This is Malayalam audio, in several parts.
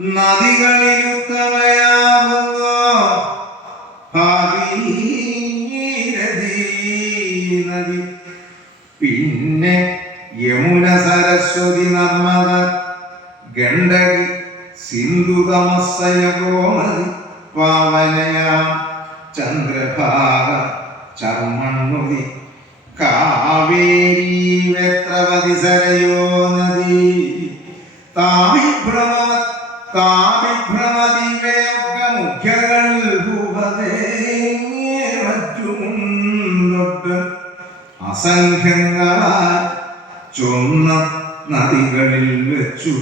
നദികളിലുത്തമയാകുന്നു ഭാഗീരഥീ നദി പിന്നെ യമുന സരസ്വതി നർമ്മദ ഗണ്ഡകി സിന്ധു തമസ്സയ ഗോമതി പാവനയാം ചന്ദ്രഭാഗ ചർമ്മണ്ണുതി കാവേരി വെത്രവതി സരയോ നദി താമി താവിഭ്രമതിവയൊക്കെ മുഖ്യകൾ ഭൂപതേ മറ്റുമുണ്ടൊട്ട് അസംഖ്യങ്ങളാൽ ചൊന്ന നദികളിൽ വെച്ചു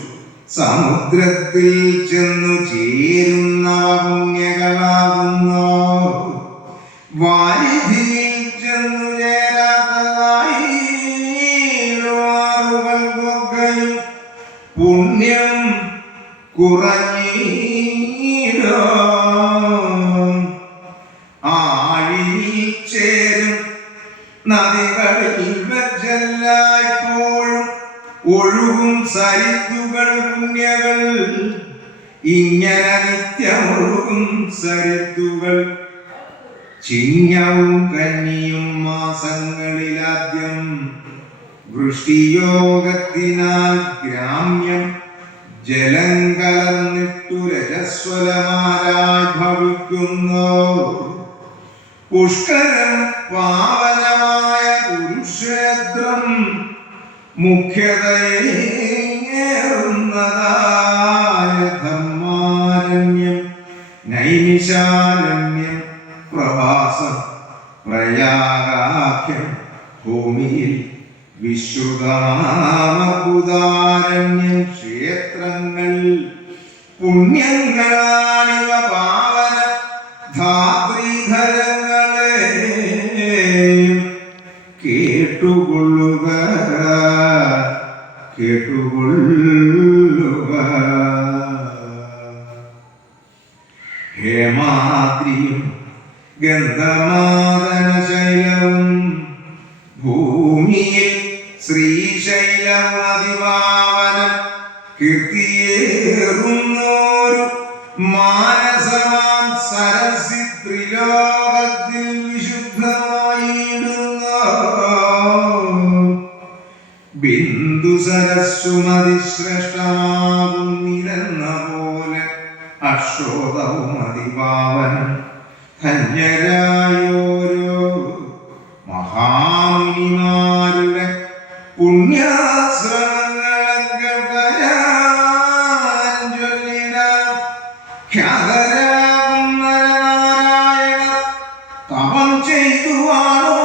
സമുദ്രത്തിൽ ചെന്നു ചേരുന്ന പുണ്യകളാകുന്നു വാരിധിയിൽ ചെന്നു ചേരാത്തതായി പുണ്യം കുറഞ്ഞിടും ആഴിയിൽ ചേരും നദികളിൽ വെച്ചെല്ലായ്പ്പോഴും ഒഴുകും സരിത്തുകൾ പുണ്യകൾ. ഇങ്ങനെ നിത്യമൊഴുകും സരിത്തുകൾ ചിങ്ങവും കന്നിയും മാസങ്ങളിലാദ്യം വൃഷ്ടിയോഗത്തിനാൽ ഗ്രാമ്യം ജലം കലർന്നിട്ടു രജസ്വലമാരായി പുഷ്കരം പാവനമായ കുരുക്ഷേത്രം മുഖ്യതയേറുന്നതായ ധർമാരണ്യം നൈമിഷാരണ്യം പ്രവാസം പ്രയാഗാഖ്യം ഭൂമിയിൽ വിശ്രുതാമകുതാരണ്യം ക്ഷേത്രങ്ങൾ പുണ്യങ്ങളാണിവ പാവന ധാത്രീധരങ്ങളെ കേട്ടുകൊള്ളുക കേട്ടുകൊള്ളുക. ഹേമാദ്രിയും ഗന്ധമാദന ശൈലവും ഭൂമിയിൽ ശ്രീശൈലം കീർത്തിയേറുന്നോരു മാനസമാം സരസി ത്രിലോകത്തിൽ വിശുദ്ധമായിടുന്ന. ബിന്ദു സരസ്സുമതി ശ്രേഷ്ഠമാകുന്നില്ലെന്ന പോലെ അക്ഷോതവും അതിപാവനം ധന്യരായോരോ തപം ചെയ്തുവാണോ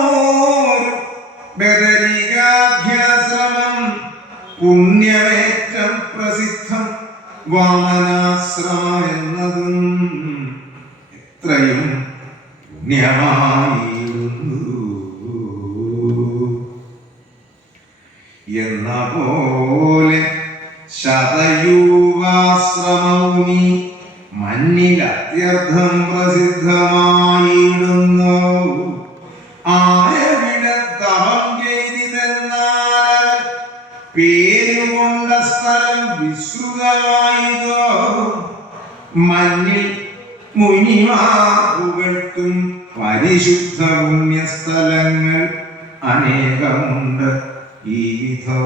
പുണ്യമേറ്റം പ്രസിദ്ധം വാമനാശ്രമം എന്നതും എത്രയും പുണ്യമായിരുന്നു. എന്ന പോലെ പ്രസിദ്ധമായിടുന്നു ആയവിടെ തപം ചെയ്തിരുന്നാൽ പേരുകൊണ്ട സ്ഥലം വിശ്രുതമായതോ? മഞ്ഞിൽ മുനിമാർ പുകഴ്ത്തും പരിശുദ്ധ പുണ്യസ്ഥലങ്ങൾ അനേകമുണ്ട്. ഈ വിധോ